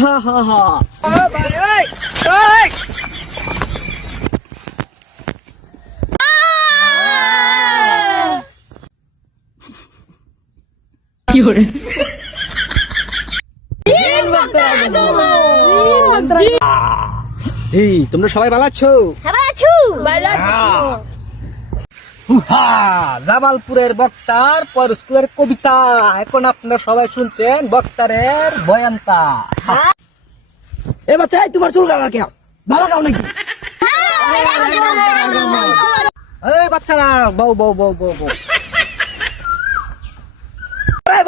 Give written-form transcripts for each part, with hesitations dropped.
হা হা হা তোমরা সবাই ভালো আছো? জামালপুরের বক্তার পর স্কুলের কবিতা। এখন আপনারা সবাই শুনছেন বক্তারের বয়ানটা। এ বাচ্চা, তোমার চুল কাটা কে? ভালো গাও নাকি? এই বাচ্চারা, বউ বউ বউ বউ বউ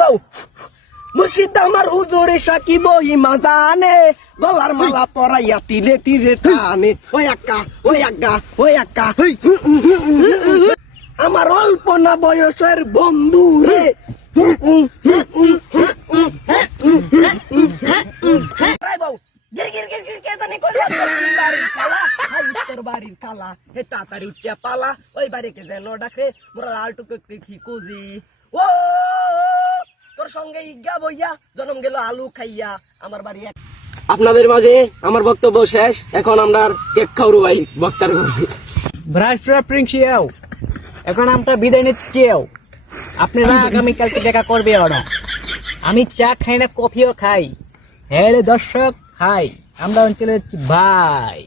বউ মুর্শিদ আমার হুজুরে সাকি মহিমা জানে, গলার মালা পরাইয়া তীরে তীরে টানে। ওই আক্কা ওই আজ্ঞা ওই আক্কা, আমার অল্প না বয়সের বন্ধু রে। বাড়ির কালা হে তাড়াতাড়ি উঠিয়া পালা, ওই বাড়িকে যেন ডাকে মোরা লালটুকু কি কুজি। ও তোর সঙ্গে ইজ্ঞা বইয়া জন্ম গেল আলু খাইয়া আমার বাড়ি। আপনাদের মাঝে আমার বক্তব্য শেষ। এখন আমরা কেক খাওয়ারু ভাই বক্তার এখন আমরা বিদায় নিচ্ছি। আপনারা আগামীকালকে দেখা করবে ওরা। আমি চা খাই না, কফিও খাই। হ্যাঁ দর্শক, খাই আমরা অঞ্চলে ভাই।